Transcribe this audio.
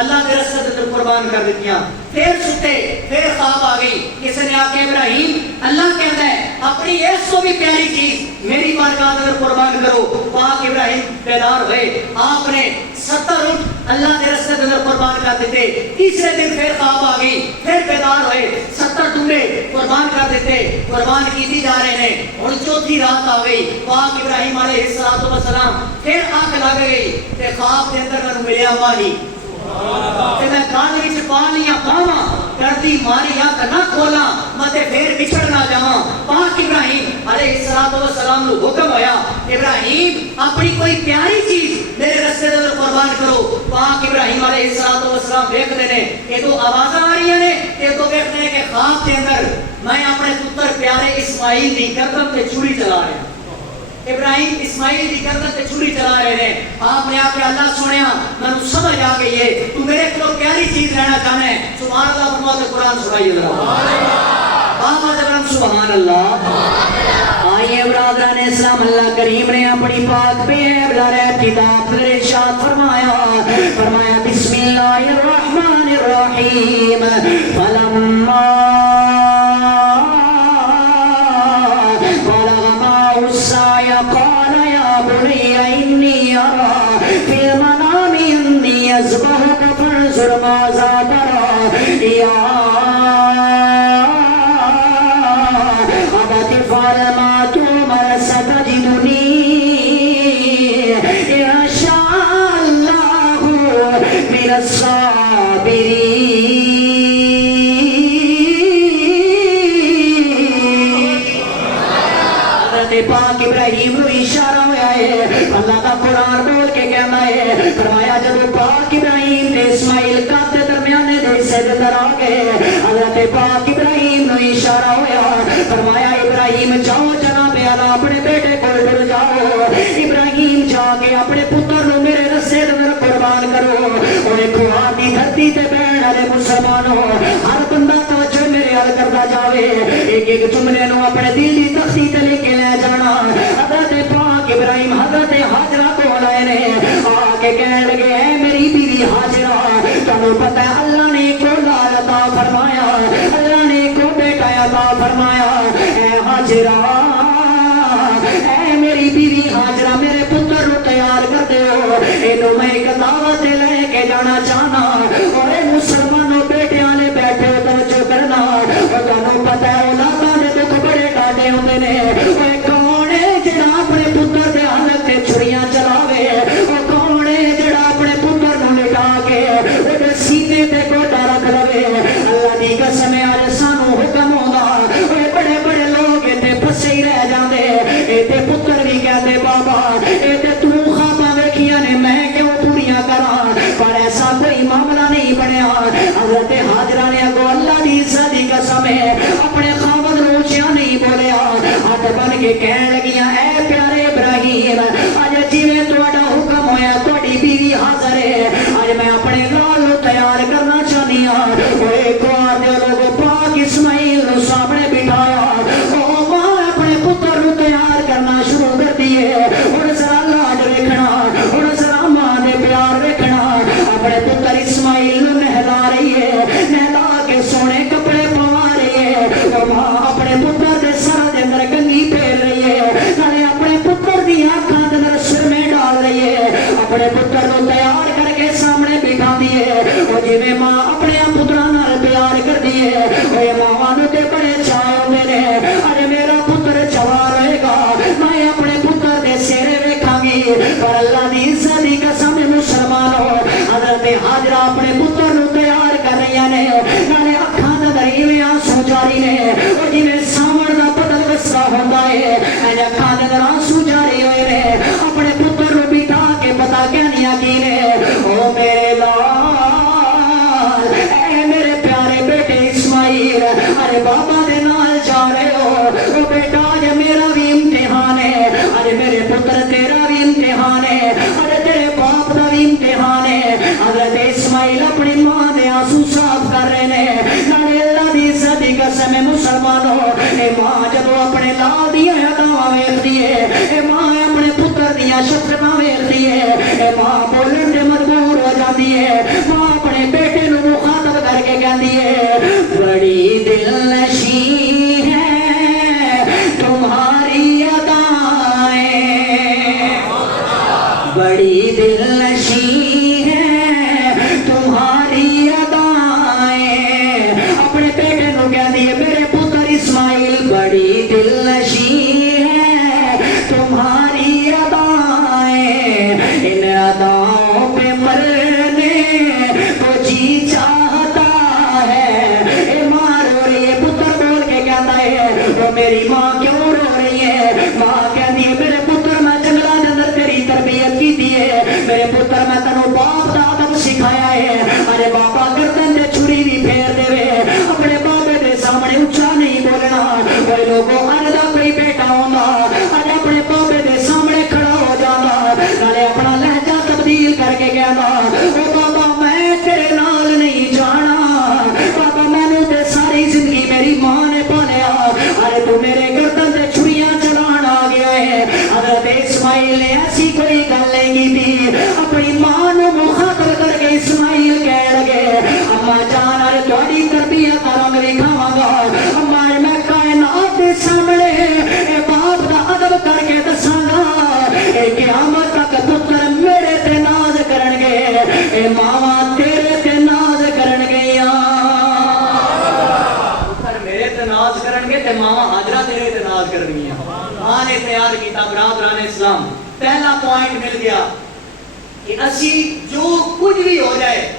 اللہ کے رستے تے قربان کر دتیاں. پھر ستے پھر خواب آ گئی. کسی نے آکے ابراہیم اللہ کہتا ہے اپنی اس کو بھی پیاری چیز میری بارگاہ میں قربان کرو. پاک ابراہیم بیدار ہوئے. آپ نے 70 اونٹ اللہ کے رستے کے اندر قربان کر دیتے. تیسرے دن پھر خواب آ گئی, پھر بیدار ہوئے, 70 ٹوٹے قربان کر دیتے. قربان کی جا رہے ہیں. اور چوتھی رات آ گئی. پاک ابراہیم علیہ السلام پھر آگ لگ گئی تے خواب کے اندر میں ملیا ہوا ہی کہ میں کان وچ پانیاں پاواں کردی ماری آنکھ نہ کھولاں متے پھر بچھڑ نہ جاواں. پاک ابراہیم علیہ السلام نو حکم ہویا ابراہیم اپنی کوئی پیاری چیز میرے رستے دے قربان کرو. پاک ابراہیم علیہ السلام دیکھتے ہیں کہ تو آوازاں آ رہی ہیں کہ تو دیکھتے ہیں کہ خواب کے اندر میں اپنے پتر پیارے اسماعیل دی گردن تے چھری چلا رہا ہوں. ابراہیم اسماعیل دی گردن تے چھری چلا رہے ہیں. آپ نے آکے اللہ سنیا میں سمجھ آ گئی ہے تو میرے کو پیاری چیز لینا چاہنا ہے. سبحان اللہ فرما تے قرآن سنائیے ذرا. بابا جبرم سبحان اللہ. آئیے برادران اسلام, اللہ کریم نے اپنی پاک پہ بلارہ کتاب میں ارشاد فرمایا بسم اللہ الرحمن الرحیم فلما قال يا بني إني أرى في المنام إني أذبحك فانظر ماذا ترى يا أبت افعل ما تؤمر ستجدني إن شاء الله من الصابرين. پاک ابراہیم نو اشارہ ہوا ہے. اللہ کا قرآن بول کے کہنا ہے فرمایا جب پاک ابراہیم نے اسماعیل کا درمیانے دے سے در آ گئے حضرت پاک ابراہیم نو اشارہ ہوا فرمایا ابراہیم جاؤ جناب اعلیٰ اپنے بیٹے کو ڈر جاؤ. ابراہیم جا کے اپنے پتر نو میرے رسے در قربان کرو. اور ایک آدھی دھرتی تے بہن والے مسلمانوں ہر بندہ توجہ میرے حل کرتا جاوے. ایک ایک جملے نو اپنے دل دی تختی تے لے کے لے جانا. حضرت پاک ابراہیم حضرت حاجرہ کو لائے نے آکے کہنے لگے اے میری بیوی حاجرہ تمہیں پتہ ہے اللہ نے ایک اولاد عطا فرمایا, اللہ نے ایک بیٹا عطا فرمایا. اے حاجرہ اے میری بیوی حاجرہ میرے پتر رو تیار کر دے ہو انہوں میں ایک دعوت لے کے جانا چاہنا. اور اے مسلمانوں بیٹے آلے بیٹھے ہو توجہ کرنا. اور تمہیں پتہ ہے اولاداں دے دکھ بڑے ڈاٹے ہوتے نے. اے کون ہے جڑا اپنے پتر دے حالت تے چھریاں چلاوے. اور کون ہے جڑا اپنے پتر نو لٹا کے اودے سینے تے گوڈا رکھ لوے. اللہ دی قسم آج سانو حکم ہوندا اے بڑے بڑے لوگ تے پھسے ہی رہ جاندے. اے تے پتر بھی کہتے بابا اے تے تو خواباں ویکھیاں نے میں کیوں پوریاں کراں, پر ایسا کوئی معاملہ نہیں بنیا. حضرت حاجرہ نے اگو اللہ دی عزت دی قسم ہے اپنے خاوند نو اونچا نہیں بولیا. ہاتھ بن کے کہنے لگیاں اے پیارے ابراہیم اج جویں تہاڈا حکم ہویا تہاڈی بیوی حاضر ہے. اج میں اپنے لال نو تیار کرنا چاہنی ہاں. اوے ایک بار دے لوگو پاک اسماعیل نو سامنے بٹھایا. او ماں اپنے پتر نو تیار کرنا شروع کر دیے. اور ذرا لاڈ ویکھنا اور ذرا ماں دے پیار ویکھنا. اپنے پتر اسماعیل نو نہلا رہی ہے, نہلا کے سونے کپڑے پوا رہی ہے. اور ماں اپنے پتر دے سر دے اندر کنگھی پھیر رہی ہے, نالے اپنے پتر دی آنکھاں دے اندر سرمے ڈال رہی ہے. اپنے پتر کو تیار کر کے سامنے بٹھا دیے. اور جویں ماں اپنے پتراں نال پیار کر دیے اے ماں نو تے بڑے چاہ ہوندے نے اج میرا پتر جوان ہوئے گا میں اپنے پتر دے سہرے ویکھاں گی. پر اللہ دی عزت دی قسم مسلمانوں حضرت حاجرہ اپنے پتر نو تیار کر رہی نے, نالے اکھاں دے اندر ایویں آنسو جاری نے. اور جویں ساون دا بدل وسا ہوندا ہے اج اکھاں دے اندر آنسو جاری ہوئے نے. اپنے پتر نو بٹھا کے پتا کہنیاں کی نے او میرے لال اے میرے پیارے بیٹے اسماعیل ارے بابا دے نال جا رہے ہو. او بیٹا اج میرا بھی امتحان ہے, اج میرے پتر تیرا بھی امتحان ہے, اج تیرے باپ دا بھی امتحان ہے. حضرت اسماعیل اپنی ماں دے آنسو صاف کر رہے نے. نالے اللہ دی عزت دی قسم مسلمانوں اے ماں جدوں اپنے لال دی اداواں ویکھدی ہے, اے ماں اپنے پتر دیاں شفقتاں ویکھدی ہے, اے ماں بولن دے مجبور ہو جاندی ہے. ماں بڑی دل نشیں ہیں تمہاری ادائیں، اپنے بیٹے نو کہہ دیے میرے پتر اسماعیل بڑی دل نشیں ہیں تمہاری ادائیں، ان اداؤں پہ مرنے کو جی چاہتا ہے، اے ماں رو رہی ہے، پتر بول کے کہتا ہے وہ میری ماں کیوں رو رہی ہے؟ ماں کہتی ہے میرے پتر میں جنگلہ کے اندر تیری تربیت کی دی ہے، میرے پتر میں تنو باپ دا ادب سکھایا ہے، ارے بابا گردن دے چھری بھی پھیر دے وے، اپنے بابے دے سامنے اونچا نہیں بولنا، وہ لوگوں ہر دا کوئی بیٹا ہونا اج اپنے بابے دے سامنے کھڑا ہو جانا، نالے اپنا لہجہ تبدیل کر کے کہنا او بابا میں تیرے نال نہیں جانا، بابا میں نے تے ساری زندگی میری ماں نے پالیا، ارے تو میرے گردن دے چھریاں چلان آ گیا ہے۔ حضرت اسماعیل نے ایسی کوئی گل نہیں کی تھی، اپنی ماں نو مخاطب کر کے اسماعیل کہہ لگے اما جان ارے تہاڈی تربیت دا رنگ وکھاواں گا، اما میں کائنات دے سامنے اے باپ دا ادب کر کے دساں گا، اے قیامت تک پتر میرے تے ناز کرن گے، اے ماواں تیرے تے ناز کرن گیاں، پتر میرے تے ناز کرن گے تے ماواں حاجرہ تیرے تے ناز کرن گیاں۔ ماں نے تیار کیتا برادران اسلام، پہلا پوائنٹ مل گیا کہ اسی جو کچھ بھی ہو جائے